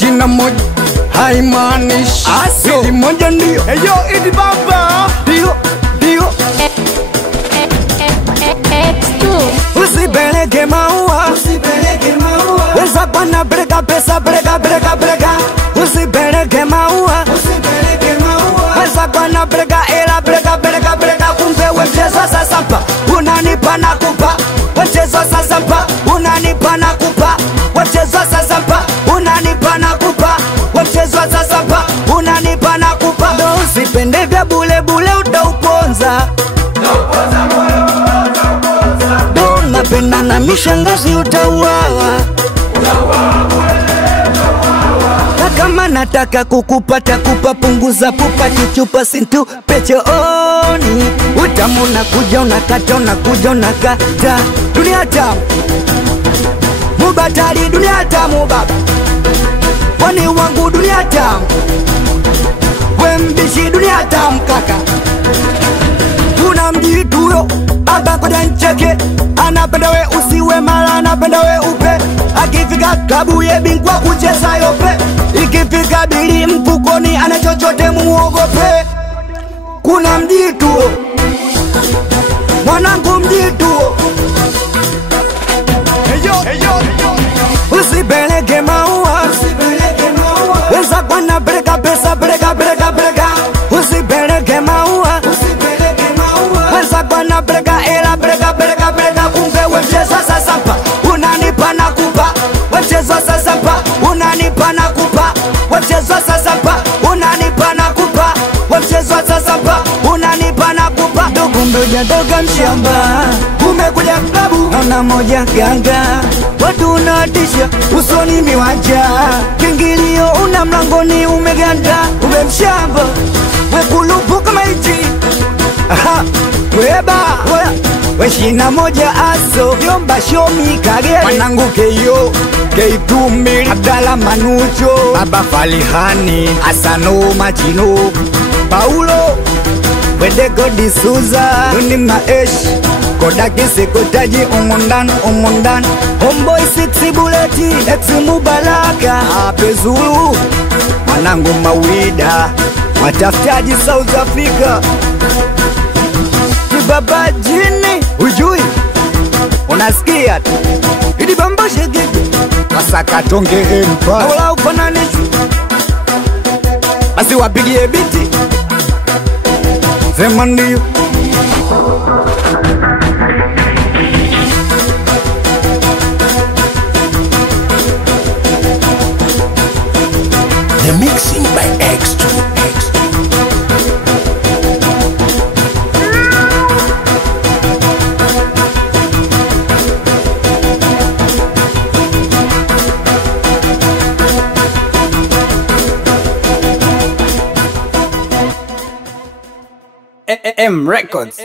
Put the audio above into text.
21 haimaanishi ili moja ndio. Eyo Idi Baba Dio Usipeleke maua Weza pana breka pesa breka Usipeleke maua Weza pana breka ela breka Kumbe wechezwa sasa mpa Unanipa na kupa Wechezwa sasa mpa Unanipa na kupa Wechezwa sasa mpa Unanipa na kupa Wechezwa sasa mpa Unanipa na kupa Ndo usipende vya bule utauponza Ndo napenda na mishangazi utauawa Kama nataka kukupata kupa punguza pupa kichupa sintu pechooni Utamu unakuja unakata Dunia tamu Mubatari dunia tamu baba Wani wangu dunia tamu Wembishi dunia tamu kaka Kuna mjitu yo baba koja ncheke Anapenda we usiwe mala anapenda we upe Akifika klabu ye bingwa kucheza yope Ikifika bili mfukoni ana chochote muogope Kuna mjitu Mwanangu mjitu Usipeleke maua Weza kwa na breka pesa breka Usipeleke maua Weza kwa na breka ela breka Kumbe wechezwa sasa mpa Unanipa na kupa Wechezwa sasa mpa Unanipa na kupa Wechezwa sasa mpa Unanipa na kupa Wechezwa sasa mpa Unanipa na kupa Kumbe ujatoka mshamba Umekuja klabu Naona moja ganga Watu unatisha Usoni miwaja Kingilio una mlangoni umeganda Umemshamba Wekulupu kama hichi Aha Weba Weshina moja aso Yomba shomi kagere Wanangu keyo Keitumili Abdala Manucho Baba Falihani Asano Machino Paulo Wedego D'Souza Duni Maesh Kodaki Sekotaji Umundan Homeboy 6 Buleti Ex Mubalaka Apezulu Wanangu Mawida Watafutaji South Africa Baba jini Ujui Unasikia Idi Bamba shegege Kasaka tonge empa Wala ufananishi Basi wapigie biti Sema ndiyo The mixing by X2 M Records.